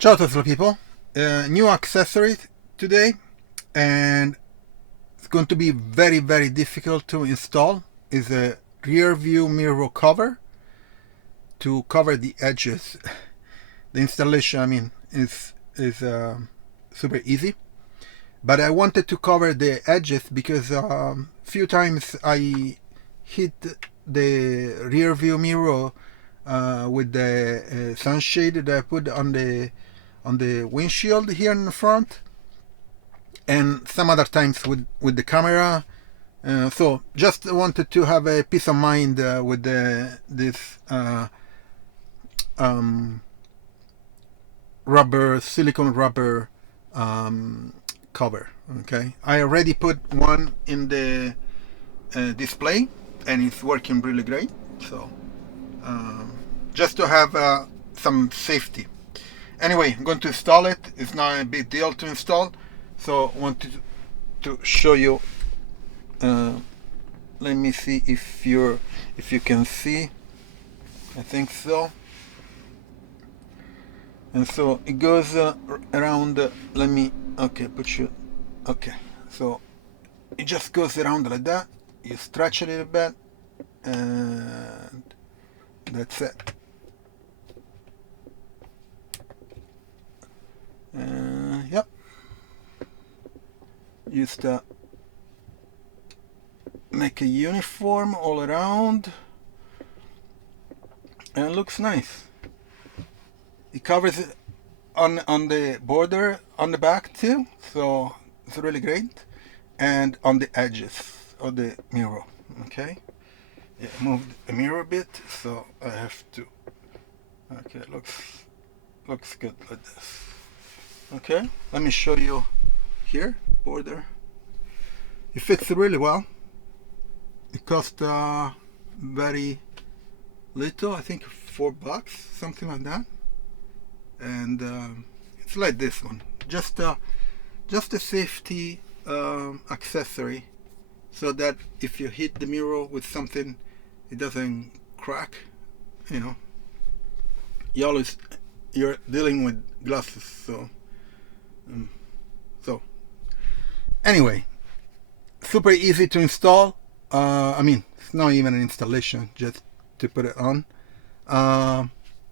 Ciao Tesla people, new accessories today, and it's going to be very difficult to install. Is a rear view mirror cover to cover the edges. The installation, I mean, is super easy, but I wanted to cover the edges because few times I hit the rear view mirror with the sunshade that I put on the windshield here in the front, and some other times with the camera. So just wanted to have a peace of mind with this silicone rubber cover. Okay, I already put one in the display and it's working really great. So just to have some safety. Anyway, I'm going to install it. It's not a big deal to install, so I wanted to show you. Let me see if you can see. I think so. And so it goes around. Let me. Okay, put you. Okay, so it just goes around like that. You stretch a little bit, and that's it. Yep. Just make a uniform all around, and it looks nice. It covers it on the border on the back too, so it's really great, and on the edges of the mirror. Okay, yeah, move the mirror a bit, so I have to. Okay, it looks good like this. Okay, let me show you here, border. It fits really well. It cost very little, I think $4, something like that. And it's like this one, just a safety accessory, so that if you hit the mirror with something, it doesn't crack. You know, you're dealing with glasses, so anyway, super easy to install. I mean, it's not even an installation, just to put it on. And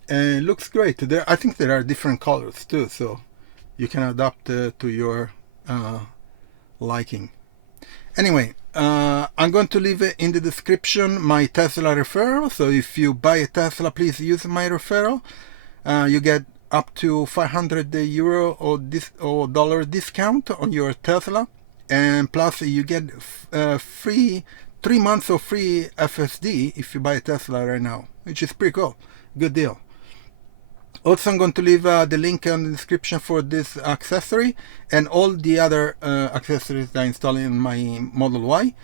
it looks great. I think there are different colors too, so you can adapt to your liking. Anyway, I'm going to leave in the description my Tesla referral. So if you buy a Tesla, please use my referral. You get up to 500 euro or dollar discount on your Tesla, and plus you get free 3 months of free FSD if you buy a Tesla right now, which is pretty cool. Good deal. Also, I'm going to leave the link in the description for this accessory and all the other accessories that I install in my Model Y.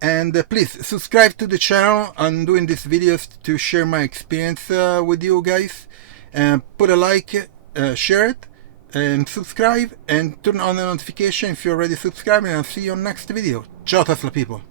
And please subscribe to the channel. I'm doing these videos to share my experience with you guys. And put a like, share it, and subscribe, and turn on the notification if you're already subscribed. And I'll see you on next video. Ciao Tesla people.